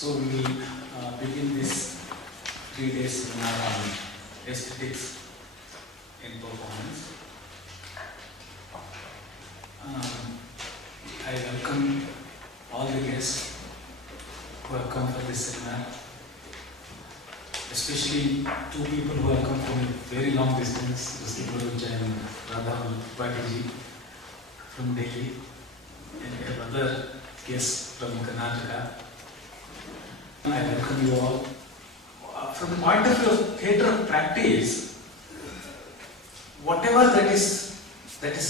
So we will begin this 3 days seminar on aesthetics in performance. I welcome all the guests who have come for this seminar, especially two people who have come from a very long distance, Mr. Guruj and Radha Patiji from Delhi, and we have other guests from Karnataka. I welcome you all. From the point of view of theatre practice, whatever that is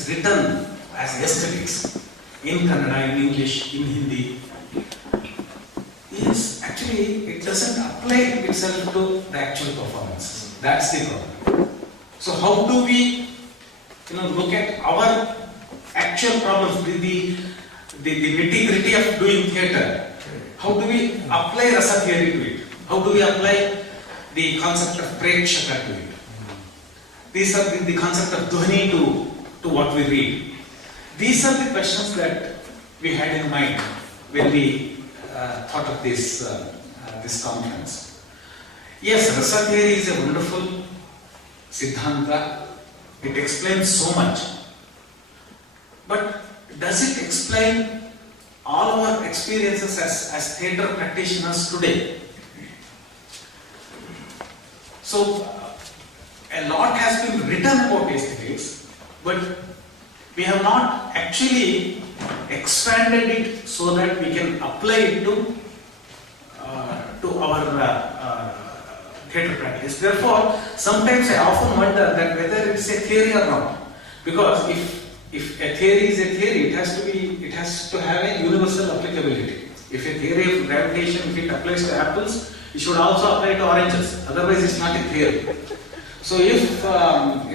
written as aesthetics in Kannada, in English, in Hindi, is actually, it doesn't apply itself to the actual performances. That's the problem. So how do we look at our actual problems, the nitty-gritty of doing theatre? How do we apply rasa theory to it? How do we apply the concept of prekshaka to it? These are the concept of dhvani to what we read. These are the questions that we had in mind when we thought of this conference. Yes, rasa theory is a wonderful siddhanta. It explains so much. But does it explain all our experiences as theatre practitioners today? So, a lot has been written about aesthetics, but we have not actually expanded it so that we can apply it to our theatre practice. Therefore, sometimes I often wonder that whether it's a theory or not, because if a theory is a theory, it has to have a universal applicability. If a theory of gravitation, if it applies to apples, it should also apply to oranges. Otherwise, it's not a theory. So, if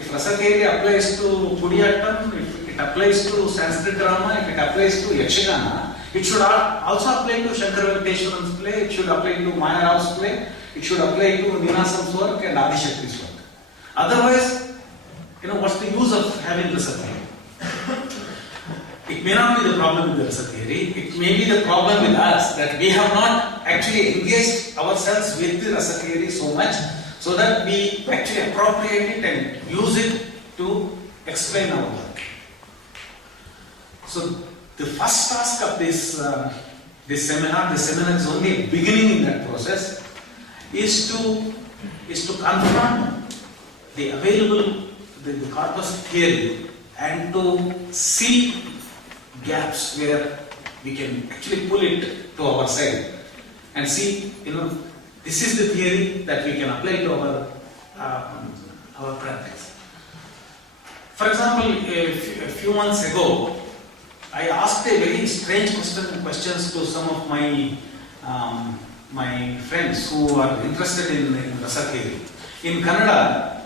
rasa theory applies to Kudiyattam, if it applies to Sanskrit drama, if it applies to Yakshagana, it should also apply to Shankara Venkateswaran's play. It should apply to Maya Rao's play. It should apply to Ninasam's work and Adi Shakti's work. Otherwise, what's the use of having rasa theory? It may not be the problem with the rasa theory, it may be the problem with us that we have not actually engaged ourselves with the rasa theory so much so that we actually appropriate it and use it to explain our work. So the first task of this seminar is only a beginning in that process, is to confront the available, the corpus theory, and to see gaps where we can actually pull it to our side and see, this is the theory that we can apply to our practice. For example, a few months ago, I asked a very strange questions to some of my friends who are interested in rasa theory. In Kannada,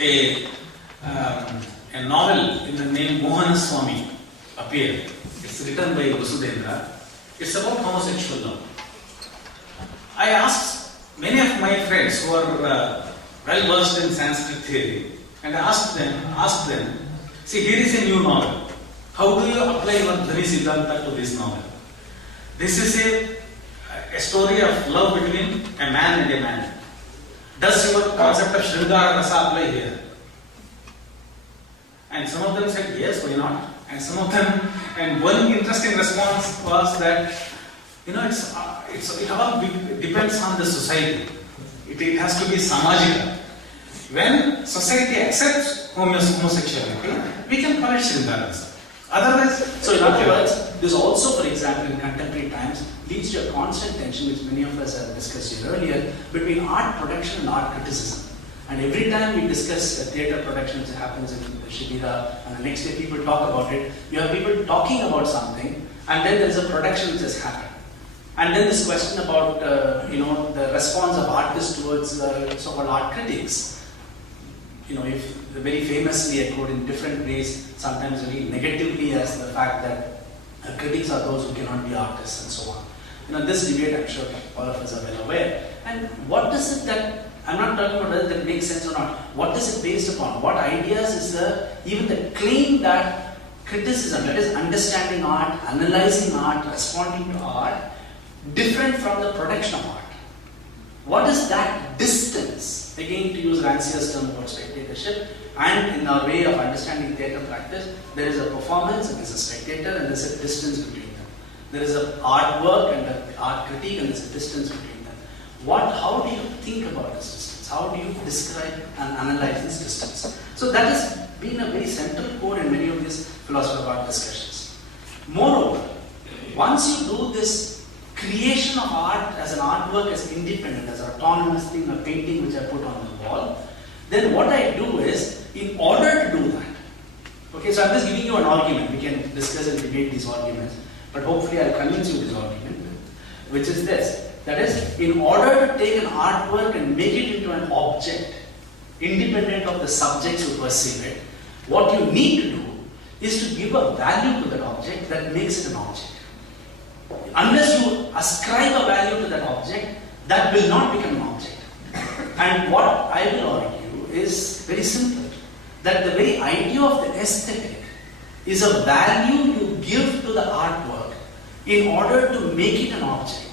a novel in the name Mohanaswamy appeared. It's written by Vasudendra. It's about homosexual love. I asked many of my friends who are well versed in Sanskrit theory, and I asked them, see, here is a new novel. How do you apply your Dhvani Siddhanta to this novel? This is a story of love between a man and a man. Does your concept of Shringara Rasa apply here? And some of them said, yes, why not? And one interesting response was that, it all depends on the society. It has to be samajika. When society accepts homosexuality, we can call it Shringara Rasa. Otherwise, so in other words, this also, for example, in contemporary times, leads to a constant tension, which many of us have discussed here earlier, between art production and art criticism. And every time we discuss theatre production, which happens in Shibira, and the next day people talk about it, you have people talking about something, and then there is a production which has happened. And then this question about, the response of artists towards so-called art critics. If very famously echoed in different ways, sometimes very negatively, as the fact that critics are those who cannot be artists and so on. This debate, I'm sure all of us are well aware. And what is it that, I'm not talking about whether that makes sense or not, what is it based upon? What ideas is even the claim that criticism, that is understanding art, analyzing art, responding to art, different from the production of art? What is that distance? Again, to use Rancière's term about spectatorship, and in our way of understanding theatre practice, there is a performance and there is a spectator and there is a distance between them. There is an artwork and an art critique and there is a distance between them. How do you think about this distance? How do you describe and analyze this distance? So that has been a very central core in many of these philosophy of art discussions. Moreover, once you do this creation of art as an artwork, as independent, as an autonomous thing, a painting which I put on the wall, then what I do is, in order to do that, okay, so I'm just giving you an argument, we can discuss and debate these arguments, but hopefully I'll convince you this argument, which is this, that is, in order to take an artwork and make it into an object, independent of the subjects who perceive it, what you need to do is to give a value to that object that makes it an object. Unless you ascribe a value to that object, that will not become an object. And what I will argue is very simple, that the very idea of the aesthetic is a value you give to the artwork in order to make it an object,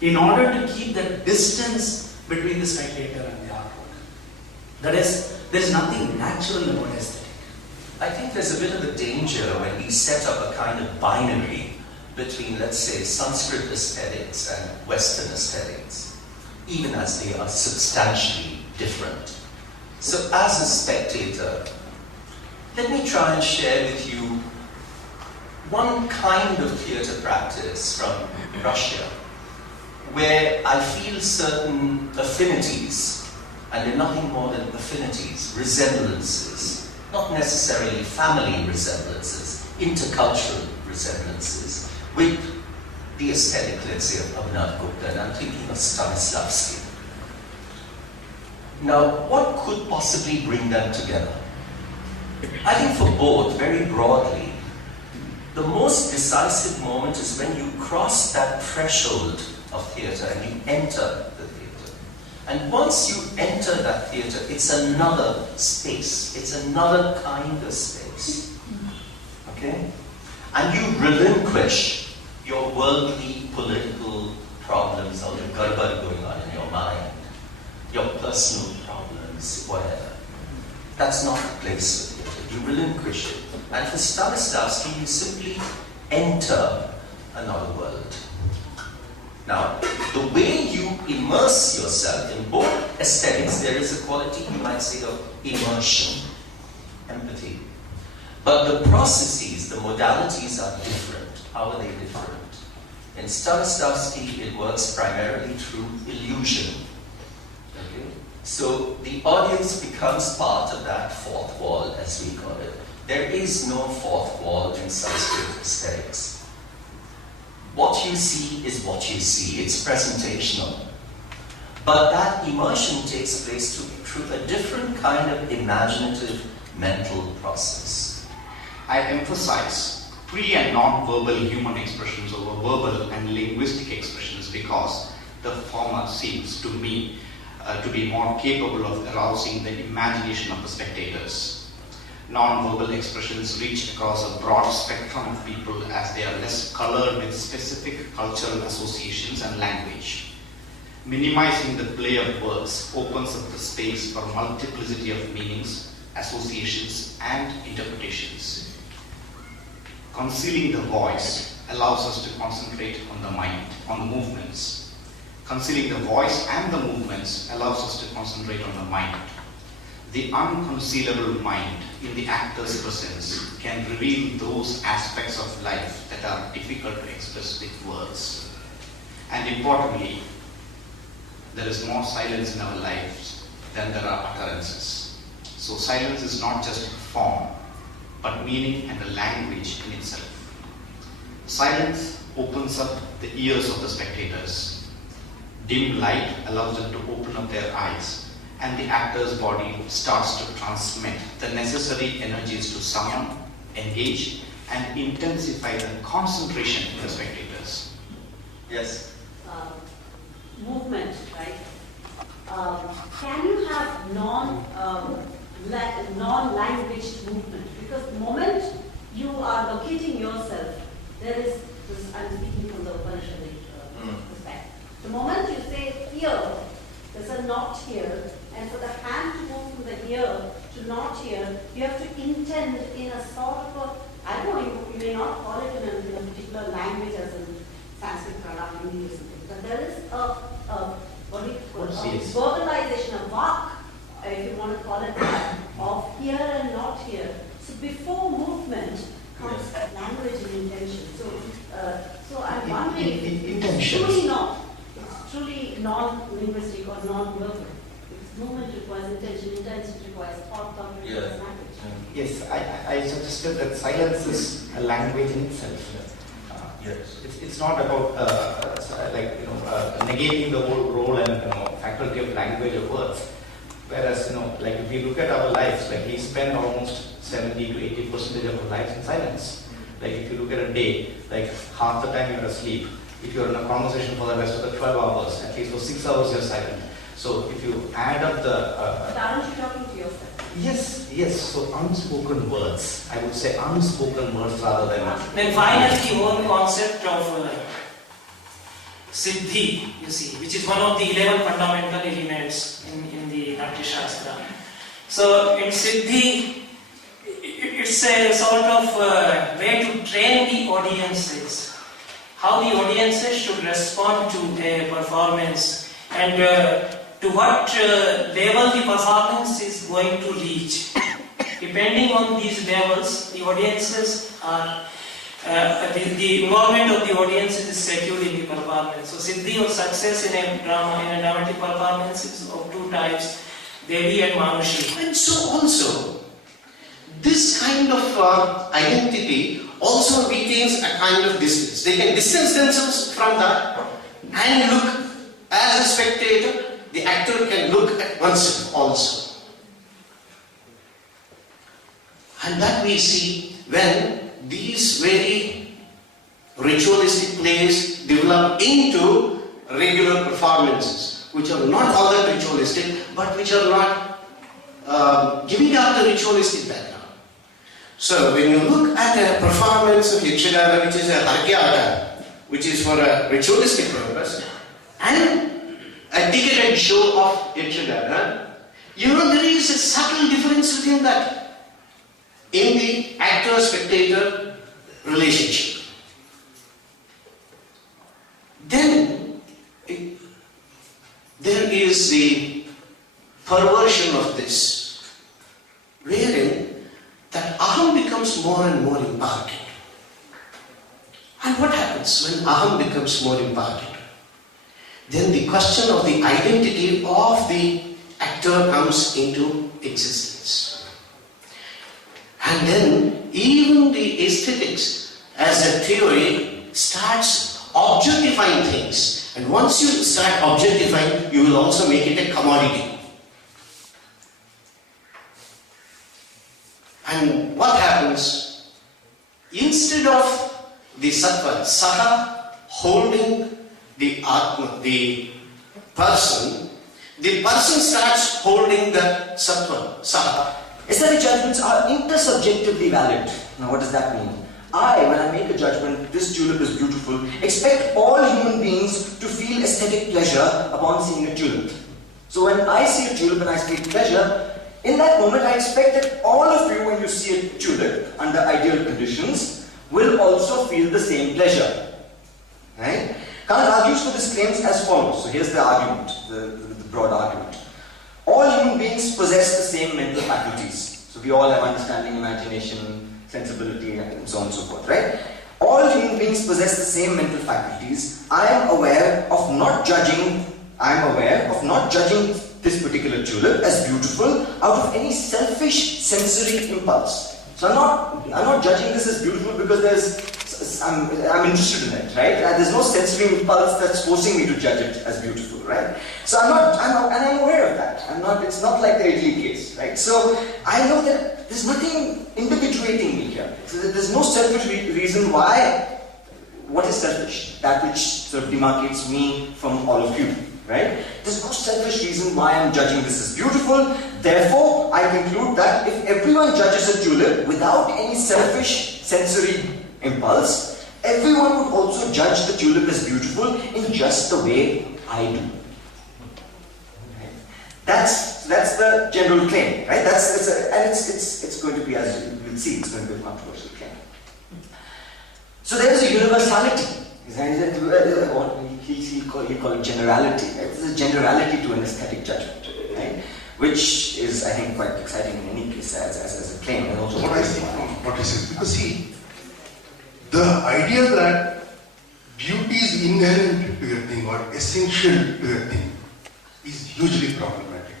in order to keep that distance between the spectator and the artwork. That is, there is nothing natural about aesthetic. I think there's a bit of a danger when we set up a kind of binary between, let's say, Sanskrit aesthetics and Western aesthetics, even as they are substantially different. So as a spectator, let me try and share with you one kind of theatre practice from Russia, where I feel certain affinities, and they're nothing more than affinities, resemblances, not necessarily family resemblances, intercultural resemblances, with the aesthetic, let's say, of Abhinav Gupta, and I'm thinking of Stanislavski. Now, what could possibly bring them together? I think for both, very broadly, the most decisive moment is when you cross that threshold of theatre and you enter the theatre. And once you enter that theatre, it's another space. It's another kind of space. Okay? And you relinquish your worldly, political problems or the garbad going on in your mind, your personal problems, whatever. That's not the place of theatre. You relinquish it. And for Stanislavski, you simply enter another world. Now, the way you immerse yourself in both aesthetics, there is a quality, you might say, of immersion, empathy. But the processes, the modalities are different. How are they different? In Stanislavski, it works primarily through illusion. Okay? So the audience becomes part of that fourth wall, as we call it. There is no fourth wall in Sanskrit aesthetics. What you see is what you see. It's presentational. But that immersion takes place through a different kind of imaginative mental process. I emphasize pre- and non-verbal human expressions over verbal and linguistic expressions because the former seems to me to be more capable of arousing the imagination of the spectators. Non-verbal expressions reach across a broad spectrum of people as they are less colored with specific cultural associations and language. Minimizing the play of words opens up the space for multiplicity of meanings, associations, and interpretations. Concealing the voice allows us to concentrate on the mind, on the movements. Concealing the voice and the movements allows us to concentrate on the mind. The unconcealable mind in the actor's presence can reveal those aspects of life that are difficult to express with words. And importantly, there is more silence in our lives than there are utterances. So silence is not just form, but meaning and a language in itself. Silence opens up the ears of the spectators. Dim light allows them to open up their eyes, and the actor's body starts to transmit the necessary energies to summon, engage, and intensify the concentration in the spectators. Yes? Movement, right? Can you have non-language movement? Because the moment you are locating yourself, there is this, I'm speaking from the Upanishadic perspective. The moment you say here, there's a not here, and for the hand to move from the here to not here, you have to intend in a sort of a, I don't know, you may not call it in a particular language as in Sanskrit, Kannada, Hindi or something, but there is a verbalization, a vak, if you want to call it that, of here and not here. So before movement comes language and intention. So I'm wondering, it's truly non-linguistic or non-verbal. Because movement requires intention, intention requires thought, thought requires language. Yes, I suggested that silence is a language in itself. Yes. It's not about negating the whole role and faculty of language or words. Whereas like if we look at our lives, like we spend almost 70 to 80% of our lives in silence. Like if you look at a day, like half the time you're asleep. If you're in a conversation for the rest of the 12 hours, at least for 6 hours you're silent. So if you add up the... but aren't you talking to yourself? Yes. So unspoken words. I would say unspoken words rather than... Then finally the whole concept of Siddhi, you see, which is one of the 11 fundamental elements in the Natya Shastra. So in Siddhi, it's a sort of way to train the audiences, how the audiences should respond to a performance and to what level the performance is going to reach. Depending on these levels, the audiences are, the involvement of the audiences is secured in the performance. So Siddhi or success in a drama, in a dramatic performance is of two types, Devi and Manushi. And so also, this kind of identity also retains a kind of distance. They can distance themselves from that and look as a spectator. The actor can look at oneself also. And that we see when these very ritualistic plays develop into regular performances, which are not all that ritualistic, but which are not giving out the ritualistic background. So when you look at a performance of Yakshagana, which is a Hargyata, which is for a ritualistic purpose, and a ticketed show of Yakshagana, there is a subtle difference within that, in the actor-spectator relationship. Then there is the perversion of this, wherein that aham becomes more and more imparted. And what happens when aham becomes more imparted? Then the question of the identity of the actor comes into existence. And then even the aesthetics as a theory starts objectifying things. And once you start objectifying, you will also make it a commodity. And what happens? Instead of the sattva, saha, holding the atma, the person starts holding the sattva, saha. Aesthetic judgments are intersubjectively valid. Now what does that mean? I, when I make a judgment, this tulip is beautiful, expect all human beings to feel aesthetic pleasure upon seeing a tulip. So when I see a tulip and I feel pleasure, in that moment I expect that all of you, when you see a tulip under ideal conditions, will also feel the same pleasure. Right? Kant argues for this claims as follows. So here's the argument, the broad argument. All human beings possess the same mental faculties. So we all have understanding, imagination, sensibility, and so on and so forth, right? All human beings possess the same mental faculties. I am aware of not judging this particular tulip as beautiful out of any selfish sensory impulse. So I'm not judging this as beautiful because I'm interested in it, right? There's no sensory impulse that's forcing me to judge it as beautiful, right? So I'm aware of that. It's not like the Italy case, right? So I know that there's nothing individuating me here. So there's no selfish reason why. What is selfish? That which sort of demarcates me from all of you, right? There's no selfish reason why I'm judging this as beautiful. Therefore, I conclude that if everyone judges a tulip without any selfish sensory impulse, everyone would also judge the tulip as beautiful in just the way I do. That's the general claim, right? It's going to be, as you will see, it's going to be a controversial claim. So there is a universality. He call it generality. Right? There's a generality to an aesthetic judgment, right? Which is, I think, quite exciting in any case as a claim. And also what I see from what you said, because see, the idea that beauty is inherent to your thing or essential to your thing is hugely problematic.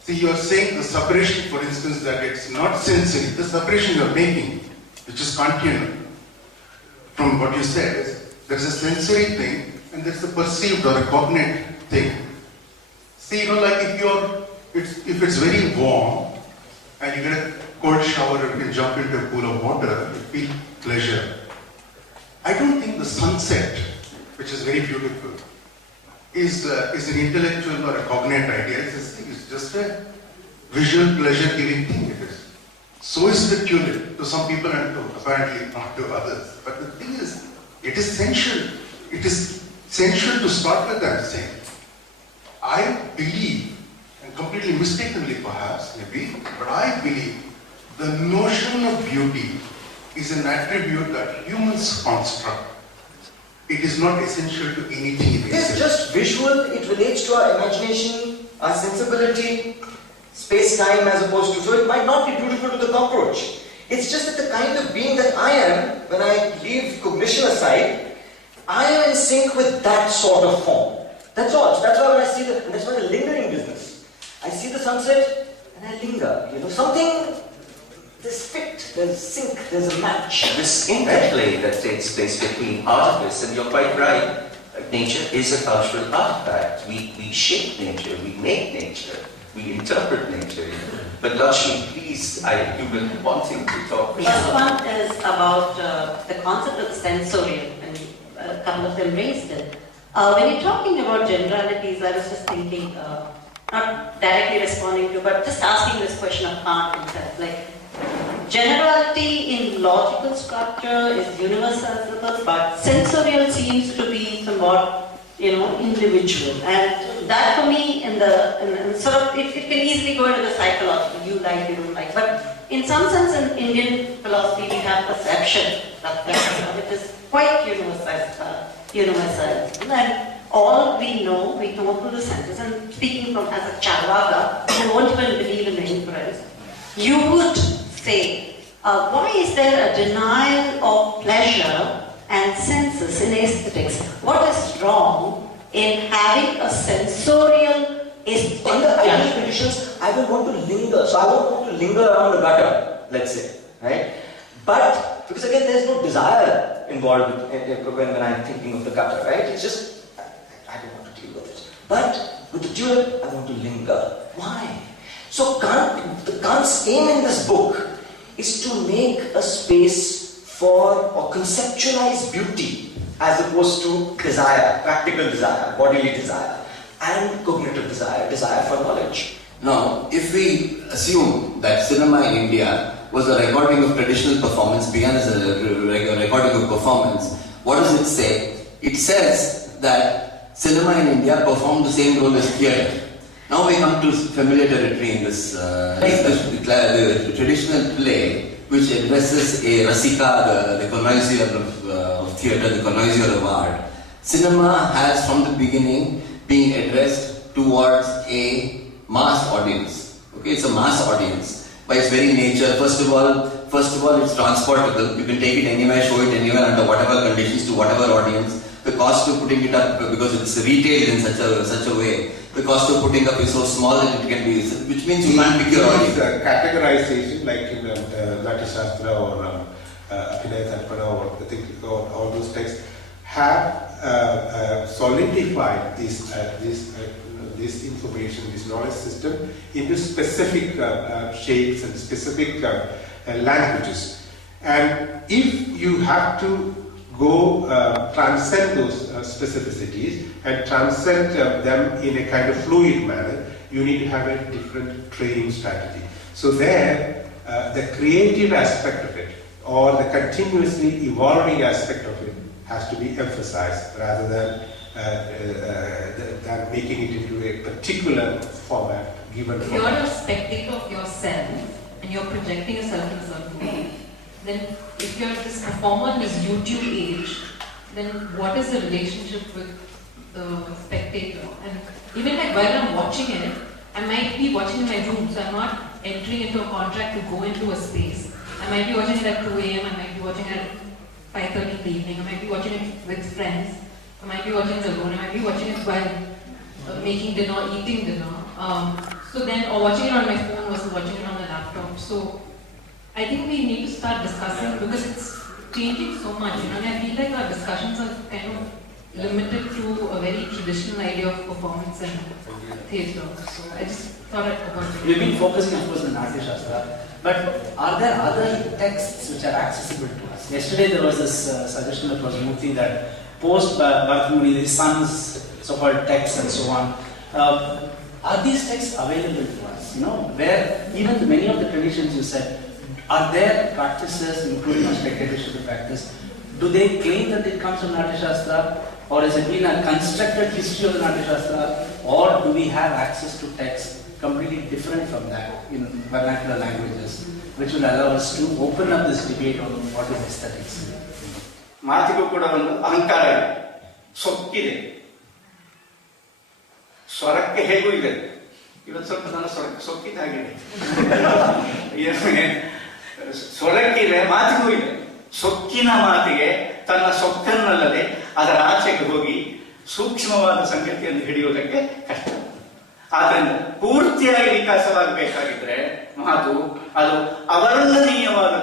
See, you are saying the separation, for instance, that it's not sensory. The separation you are making, which is Kantian, from what you said, is there is a sensory thing and there's a perceived or a cognate thing. See, like if it's very warm and you get a cold shower or you can jump into a pool of water, you feel pleasure. I don't think the sunset, which is very beautiful, is an intellectual or a cognate idea. It's just a visual pleasure-giving thing. It is. So is the tulip to some people and apparently not to others. But the thing is, it is sensual. It is sensual to start with, I'm saying. I believe, and completely mistakenly perhaps, maybe, but I believe the notion of beauty is an attribute that humans construct. It is not essential to anything in itself. It's just visual, it relates to our imagination, our sensibility, space-time as opposed to, so it might not be beautiful to the cockroach. It's just that the kind of being that I am, when I leave cognition aside, I am in sync with that sort of form. That's all. So that's why when I see and that's why the lingering business. I see the sunset and I linger. Something, there's fit, there's sync, there's a match. This interplay that takes place between artifice, and you're quite right, nature is a cultural artifact. We shape nature, we make nature, we interpret nature. But Lakshmi, please, you've been wanting to talk. First one is about the concept of sensorial, and a couple of them raised it. When you're talking about generalities, I was just thinking, not directly responding to, but just asking this question of Kant himself. Like, generality in logical structure is universal, but sensorial seems to be somewhat, individual. And that for me, in sort of, it can easily go into the psychological, you like, you don't like. But in some sense, in Indian philosophy, we have perception, which is quite universal. And all we know through the senses. And speaking from as a Charvaka, who won't even believe in the inference, you would say, why is there a denial of pleasure and senses in aesthetics? What is wrong in having a sensorial aesthetic? Under ideal conditions, I will want to linger. So I won't want to linger around the gutter, let's say, right? But, because again, there's no desire involved when I'm thinking of the gutter, right? It's just, I don't want to deal with it. But with the tulip, I want to linger. Why? So Kant's aim in this book is to make a space for or conceptualize beauty as opposed to desire, practical desire, bodily desire, and cognitive desire, desire for knowledge. Now, if we assume that cinema in India was a recording of traditional performance, began as a recording of performance, what does it say? It says that cinema in India performed the same role as theatre. Now we come to familiar territory in this, the traditional play, which addresses a Rasika, the connoisseur of theatre, the connoisseur of art. Cinema has from the beginning been addressed towards a mass audience. Okay, it's a mass audience by its very nature. First of all, it's transportable. You can take it anywhere, show it anywhere under whatever conditions to whatever audience. The cost of putting it up, because it's retailed in such a way, the cost of putting up is so small that it can be, which means you can't pick your audience. Categorization, like in Natya Shastra or Abhinay Darpana or all those texts, have solidified this information, this knowledge system into specific shapes and specific languages. And if you have to go transcend those specificities and transcend them in a kind of fluid manner, you need to have a different training strategy. So there, the creative aspect of it, or the continuously evolving aspect of it, has to be emphasized rather than than making it into a particular format, given If format. you're a spectator of yourself and you're projecting yourself in a certain way, then if you're this performer in this YouTube age, then what is the relationship with the spectator? And even like while I'm watching it, I might be watching in my room, so I'm not entering into a contract to go into a space. I might be watching it at 2 a.m., I might be watching it at 5:30 in the evening, I might be watching it with friends, I might be watching it alone, I might be watching it while making dinner, eating dinner. So then, or watching it on my phone versus watching it on the laptop. So I think we need to start discussing because it's changing so much, you know, and I feel like our discussions are kind of limited to a very traditional idea of performance and theatre. So I just thought I'd about it. We've been focusing, of course, on Natya Shastra, but are there other texts which are accessible to us? Yesterday there was this suggestion that was moving that post Bharat Muni, his son's so-called texts and so on. Are these texts available to us? You know, where even many of the traditions you said, are there practices, including our spectatorship practice, do they claim that it comes from Natya Shastra, or has it been a constructed history of the Natya Shastra, or do we have access to texts completely different from that in vernacular languages, which will allow us to open up this debate on what is aesthetics? ಮಾತಿಗೂ ಕೂಡ ಒಂದು ಅಹಂಕಾರ ಇದೆ, ಸೊಕ್ಕಿದೆ, ಸ್ವರಕ್ಕೆ ಹೇಗೂ ಇದೆ. ಇವತ್ತು ಸ್ವಲ್ಪ ನನ್ನ ಸ್ವರಕ್ಕೆ ಸೊಕ್ಕಿದ್ದಾಗಿದೆ. ಸ್ವರಕ್ಕಿದೆ, ಮಾತಿಗೂ ಇದೆ. ಸೊಕ್ಕಿನ ಮಾತಿಗೆ ತನ್ನ ಸೊಕ್ಕನ್ನಲ್ಲದೆ ಅದರ ಆಚೆಗೆ ಹೋಗಿ ಸೂಕ್ಷ್ಮವಾದ ಸಂಗತಿಯನ್ನು ಹಿಡಿಯುವುದಕ್ಕೆ ಕಷ್ಟ. ಆದ್ರಿಂದ ಪೂರ್ತಿಯಾಗಿ ವಿಕಾಸವಾಗಬೇಕಾಗಿದ್ರೆ ಮಾತು ಅದು ಅವರ್ಣನೀಯವಾದ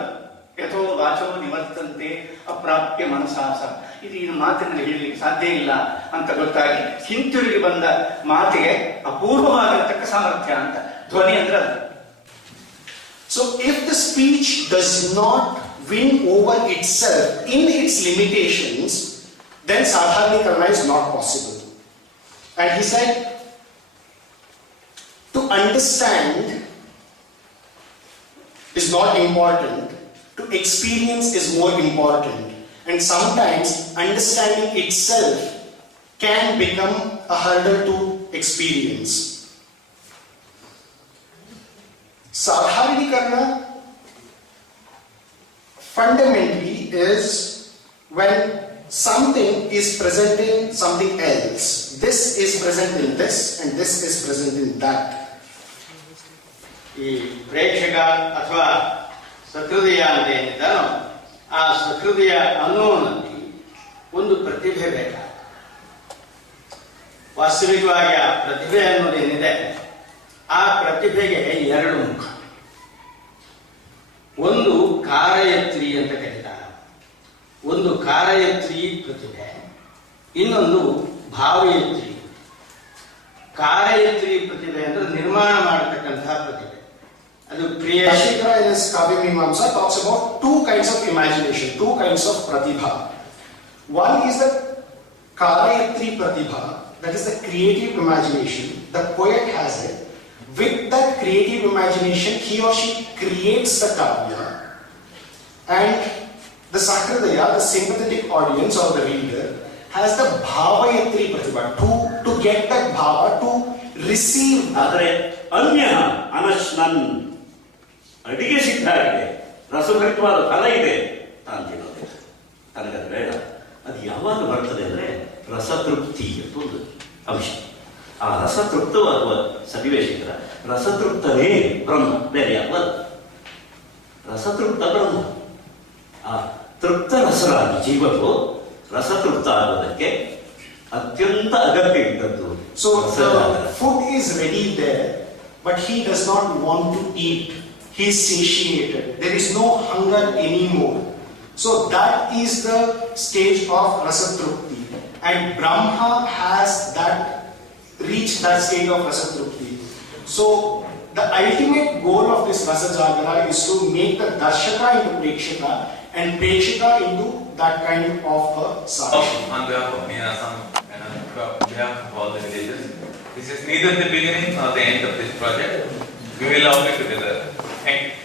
ಯಥೋ ವಾಚೋ ನಿವರ್ತಂತೆ ಅಪ್ರಾಪ್ಯ ಮನಸಾಸ, ಇದು ಈ ಮಾತಿನಲ್ಲಿ ಹೇಳಲಿಕ್ಕೆ ಸಾಧ್ಯ ಇಲ್ಲ ಅಂತ ಗೊತ್ತಾಗಿ ಹಿಂತಿರುಗಿ ಬಂದ ಮಾತಿಗೆ ಅಪೂರ್ವವಾಗಿರತಕ್ಕ ಸಾಮರ್ಥ್ಯ ಅಂತ ಧ್ವನಿ ಅಂದ್ರೆ ಅದು. So if the speech does not win over itself in its limitations, then Sadharanikarana is not possible. And he said, to understand is not important, to experience is more important. And sometimes understanding itself can become a hurdle to experience. Sadharanikarana fundamentally is when something is present in something else. This is present in this and this is present in that. ಈ ಪ್ರೇಕ್ಷಕ ಅಥವಾ ಸಹೃದಯ ಅಂತ ಏನಿದ್ದಾನೋ ಆ ಸಹೃದಯ ಅನ್ನೋನಲ್ಲಿ ಒಂದು ಪ್ರತಿಭೆ ಬೇಕಾಗ. ವಾಸ್ತವಿಕವಾಗಿ ಆ ಪ್ರತಿಭೆ ಅನ್ನೋದೇನಿದೆ, ಆ ಪ್ರತಿಭೆಗೆ ಎರಡು ಮುಖ. ಒಂದು ಕಾರಯತ್ರಿ ಅಂತ ಕರೀತಾರೆ, ಒಂದು ಕಾರಯತ್ರಿ ಪ್ರತಿಭೆ, ಇನ್ನೊಂದು ಭಾವಯತ್ರಿ. ಕಾರಯತ್ರಿ ಪ್ರತಿಭೆ ಅಂದ್ರೆ ನಿರ್ಮಾಣ ಮಾಡತಕ್ಕಂತಹ ಪ್ರತಿಭೆ. ಅದು Shikara in his Kavya Mimamsa talks about two kinds of imagination, two kinds of pratibha. One is the Karayatri pratibha, that is the creative imagination. The poet has it. With that creative imagination, he or she creates the kavya, and the Sahridaya, the sympathetic audience or the reader, has the Bhavayatri pratibha, to get that bhava, to receive. ಆದರೆ ಅನ್ಯ ಅನಶ್ನನ್ ಅಡಿಗೆ ಸಿದ್ಧ ಆಗಿದೆ, ರಸಭರಿತವಾದ ಫಲ ಇದೆ ಅಂತಿರೋದು. ನನಗದು ಬೇಡ. ಅದು ಯಾವಾಗ ಬರ್ತದೆ ಅಂದರೆ ರಸತೃಪ್ತಿ ಅಂತ ಒಂದು ಅಂಶ. ಆ ರಸತೃಪ್ತವಾಗುವ ಸನ್ನಿವೇಶಿಕರ ರಸತೃಪ್ತನೇ ಬ್ರಹ್ಮ, ಬೇರೆ ಯಾವಲ್ಲ. ರಸತೃಪ್ತ ಬ್ರಹ್ಮ. ಆ ತೃಪ್ತ ರಸರಾಗಿ ಜೀವವು ರಸತೃಪ್ತ ಆಗೋದಕ್ಕೆ ಅತ್ಯಂತ ಅಗತ್ಯ ಇದ್ದದ್ದು. So the food is ready there, but he does not want to eat. He is satiated. There is no hunger anymore. So that is the stage of rasatrupti. And Brahma has reached that stage of rasatrupti. So the ultimate goal of this rasajagara is to make the darshaka into prekshaka and prekshaka into that kind of a sadhana. On behalf of Ninasam and on behalf of all the villages, this is neither the beginning nor the end of this project. We will all be together. Thank you.